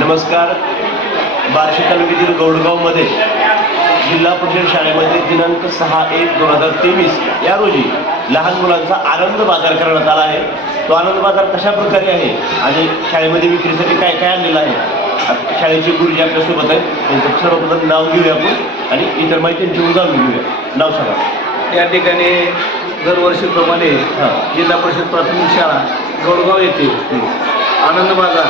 नमस्कार. बार्शी तालुक्यातील गौडगावमध्ये जिल्हा परिषद शाळेमध्ये दिनांक सहा एक दोन हजार तेवीस या रोजी लहान मुलांचा आनंद बाजार करण्यात आला आहे. तो आनंद बाजार कशा प्रकारे आहे आणि शाळेमध्ये विक्रीसाठी काय काय आणलेलं आहे? शाळेचे गुरुजी आपल्यासोबत आहेत. त्यांचं सर्वप्रथम नाव घेऊया आपण आणि इतर माहिती त्यांची जाणून घेऊया. नाव सांगा. या ठिकाणी दरवर्षीप्रमाणे हां. जिल्हा परिषद प्राथमिक शाळा गौडगाव येथे आनंद बाजार.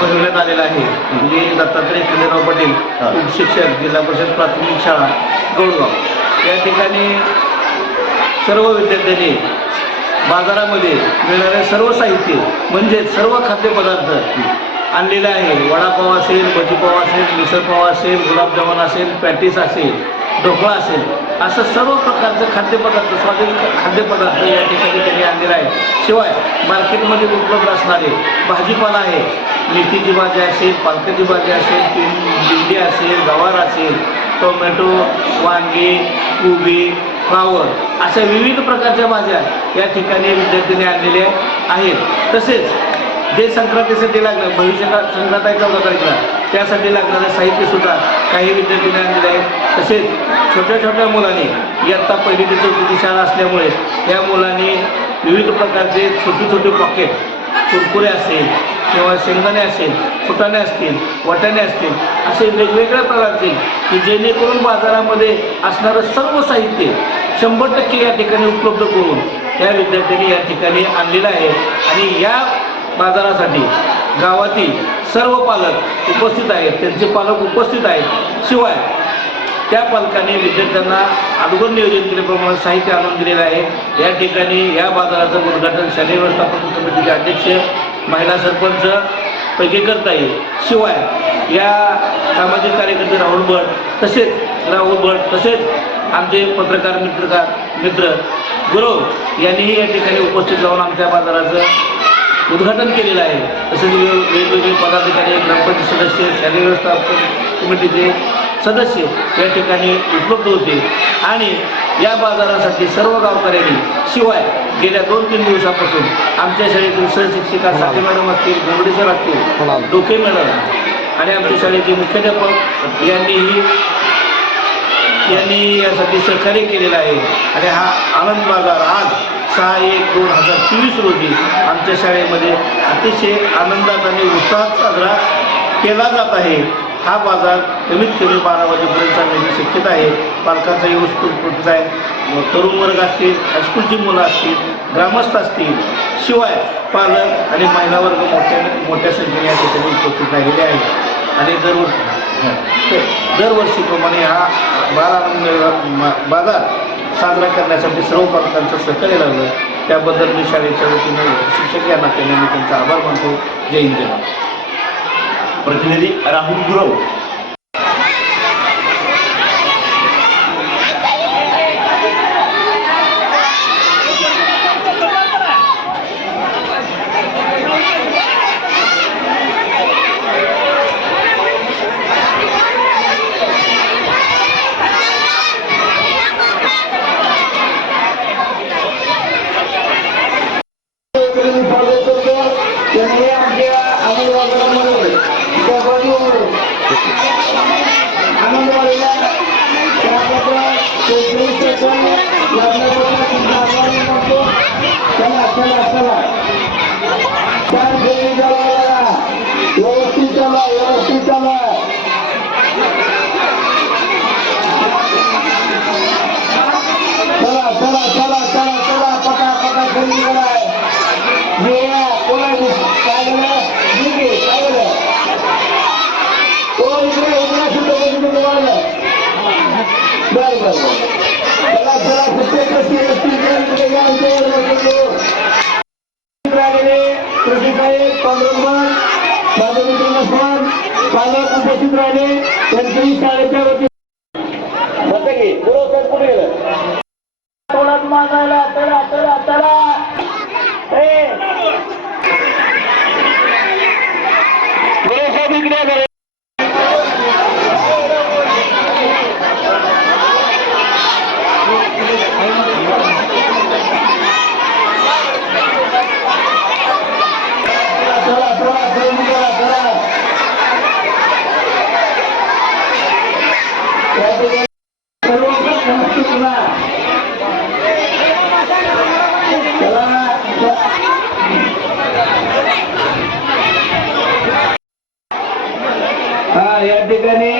बनवण्यात आलेला आहे. मी दत्तात्रय खंडेराव पटेल. उपशिक्षक जिल्हा परिषद प्राथमिक शाळा गौडगाव या ठिकाणी सर्व विद्यार्थ्यांनी बाजारामध्ये मिळणारे सर्व साहित्य म्हणजे सर्व खाद्यपदार्थ आणलेले आहे. वडापाव असेल भजीपाव असेल मिसळपाव असेल गुलाबजामुन असेल पॅटीस असेल ढोकळा असेल. असं सर्व प्रकारचं खाद्यपदार्थ स्वादिष्ट खाद्यपदार्थ या ठिकाणी त्यांनी आणलेला आहे. शिवाय मार्केटमध्ये उपलब्ध असणारे भाजीपाला आहे. मेथीची भाजी असेल पालकाची भाजी असेल पिं- भेंडी असेल गवार असेल टोमॅटो वांगी कोबी फ्लावर अशा विविध प्रकारच्या भाज्या या ठिकाणी विद्यार्थ्यांनी आणलेल्या आहेत. तसेच जे संक्रांतीसाठी लागलं भविष्यकाळ संक्रांत आहे चौदा तारखेला. त्यासाठी लागणारं साहित्यसुद्धा काही विद्यार्थ्यांनी आणलेलं आहे. तसेच छोट्या छोट्या मुलांनी इयत्ता पहिली ते चौथीची शाळा असल्यामुळे त्या मुलांनी विविध प्रकारचे छोटे छोटे पॉकेट कुरकुरे असेल किंवा शेंगदाणे असेल फुटाणे असतील वाटाणे असतील असे वेगवेगळ्या प्रकारचे की जेणेकरून बाजारामध्ये असणारं सर्व साहित्य शंभर टक्के या ठिकाणी उपलब्ध करून त्या विद्यार्थ्यांनी या ठिकाणी आणलेलं आहे. आणि या बाजारासाठी गावातील सर्व पालक उपस्थित आहेत त्यांचे पालक उपस्थित आहेत. शिवाय त्या पालकांनी विद्यार्थ्यांना अगोदर नियोजन केल्याप्रमाणे साहित्य आणून दिलेलं आहे. या ठिकाणी या बाजाराचं उद्घाटन शालेय व्यवस्थापन समितीचे अध्यक्ष महिला सरपंच पैकी करता येईल. शिवाय या सामाजिक कार्यकर्ते राहुल भट तसेच राहुल भट तसेच आमचे पत्रकार मित्रकार मित्र गुरव यांनीही या ठिकाणी उपस्थित राहून आमच्या बाजाराचं उद्घाटन केलेलं आहे. तसेच वेग- वेगवेगळे पदाधिकारी ग्रामपंचायत सदस्य शालेय व्यवस्थापन कमिटीचे सदस्य या ठिकाणी उपलब्ध होते. आणि या बाजारासाठी सर्व गावकऱ्यांनी शिवाय गेल्या दोन तीन दिवसापासून आमच्या शाळेतील सहशिक्षिका साठे मॅडम असतील गोंगडे सर असतील डोके मॅडम आणि आमच्या शाळेचे मुख्याध्यापक यांनीही यांनी यासाठी सहकार्य केलेलं आहे. आणि हा आनंद बाजार आज सहा एक दोन हजार चोवीस रोजी आमच्या शाळेमध्ये अतिशय आनंदात आणि उत्साहात साजरा केला जात आहे. हा बाजार कमीत कमी बारा वाजेपर्यंत चालण्याची शक्यता आहे. पालकांचा उत्स्फूर्त प्रतिसाद आहे व तरुण वर्ग असतील हायस्कूलची मुलं असतील ग्रामस्थ असतील शिवाय पालक आणि महिला वर्ग मोठ्या मोठ्या संख्येने या ठिकाणी उपस्थित राहिलेले आहेत. आणि दरवर्षी दरवर्षीप्रमाणे हा बारा आनंद बाजार साजरा करण्यासाठी सर्व पालकांचं सहकार्य लागलं त्याबद्दल मी शाळेच्या वतीनं शिक्षक या नात्याने मी त्यांचा आभार मानतो. जय हिंद. प्रतिनिधी राहुल गुरव व्यवस्थित चला व्यवस्थित चला चला चला चला चला चला पटा पटा खरेदी कराय हे कोणा काय झालं ठीक आहे काय झालं कोण इकडे उभा सुद्धा बघितलं तुम्हाला बर बर बर चला चला कुठे कशी असतील इकडे या इकडे या, इकडे या. राहिलेले कृषी साहेब काँग्रेसमन माझे मित्र नसमान पालक उपस्थित राहिले. त्यांचंही शाळेच्या muy या ठिकाणी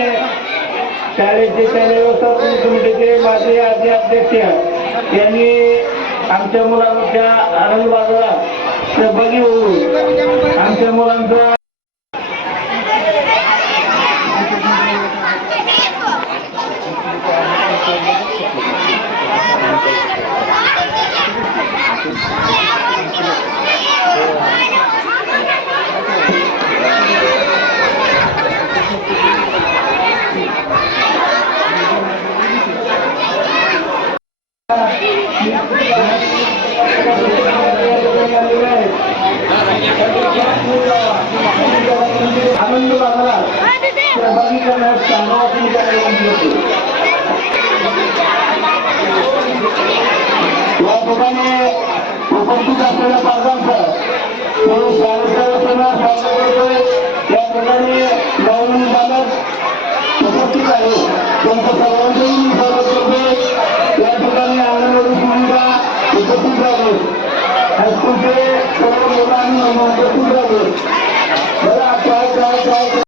शाळेचे शालेय व्यवस्थापन समितीचे माझे आधी अध्यक्ष यांनी आमच्या मुलांच्या आनंद बाजारात सहभागी होऊन आमच्या मुलांचा आनंद बाजारात सहभागी करण्यास कामावरती विनंती होती या ठिकाणी उपस्थित असलेल्या पालकांचं मी शाळेच्या वतीनं स्वागत करतोय या ठिकाणी गौरव बालक उपस्थित आहे त्यांचं सर्वांचंही मी स्वागत करतोय या ठिकाणी अंगणवाडी सुविधा उपस्थित आहे हायस्कूलचे सर्व मुलांनी उपस्थित राहिले बरं काय काय काय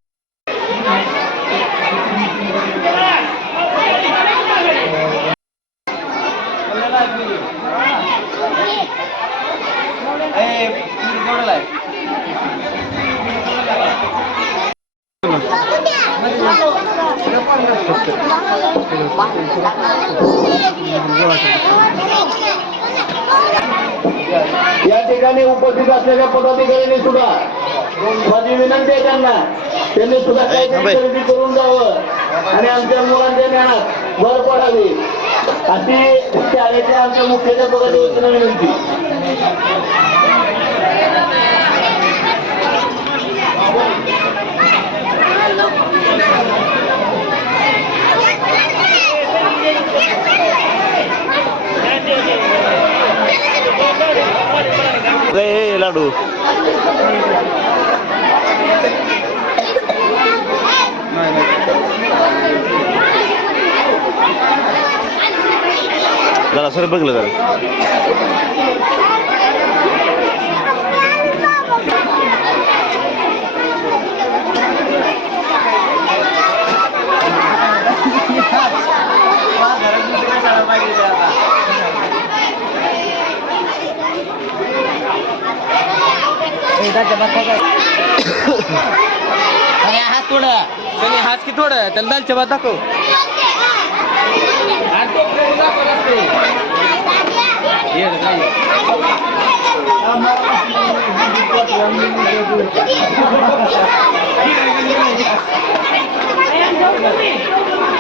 या ठिकाणी उपस्थित असलेल्या पदाधिकाऱ्यांनी सुद्धा माझी विनंती आहे त्यांना. त्यांनी सुद्धा काहीतरी खरेदी करून जावं आणि आमच्या मुलांच्या ज्ञानात भर पडावी. अशी शाळेच्या आमच्या मुख्याध्यापकाच्या वतीनं विनंती. लाडू. जरा सर बघलं जरा. हात थोडा त्याने हात की थोडं त्याला दालच्या भात दाखव. दाखव